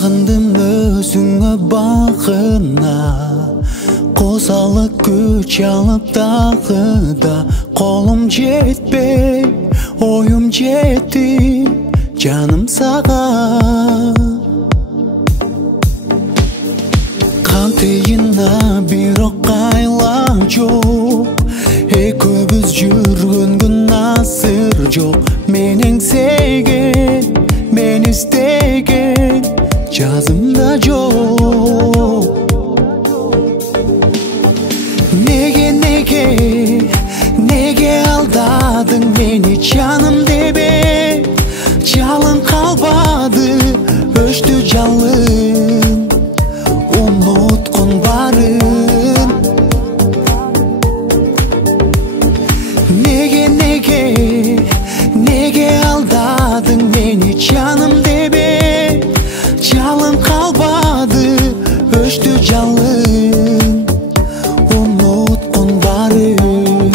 Сағындым өзіңі бағына, қосалық күш алып тағы да. Қолым жетпей, ойым жетті, жаным саған. Қантейіна бір оқайла жоқ, көбіз жүрген күн асыр жоқ. Менің сеген, мен істеген жазымда жоқ. Неге алдадың мені жаным тебе? Жалын қалбады, өшті жалын, ұмытқын барын. Неге алдадың мені жаным тебе? Жалын қалбады, өшті жалын, ұмытқын барын.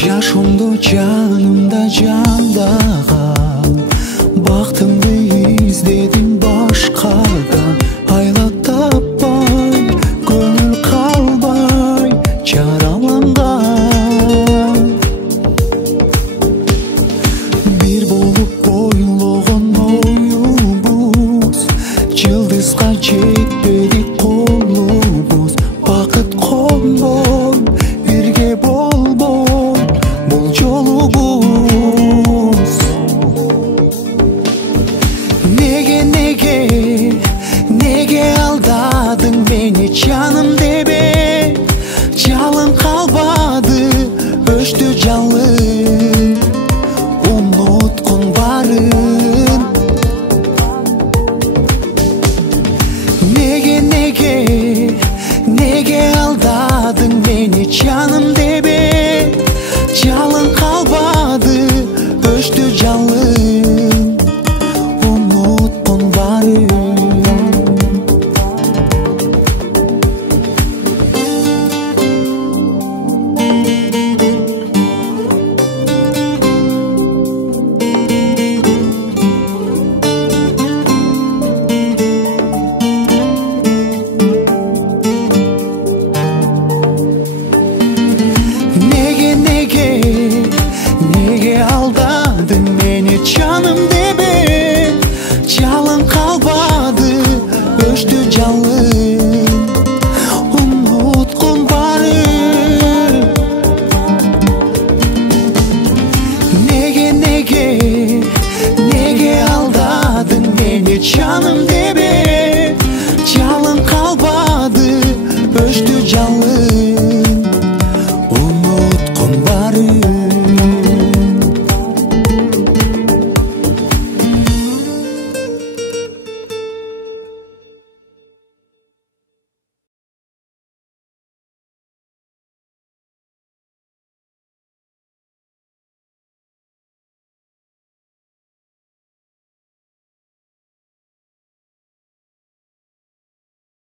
Жашымды жанымда жандаған, бақытымды іздедім башқадан. Айла таппай, көңіл қалбай, жараланған. Bir болып ойлаған ойымыз, жылдызға жетпедік қолымыз. Бақыт қонбой, бірге болбой, бұл жолымыз. Неге алдадың мені жаным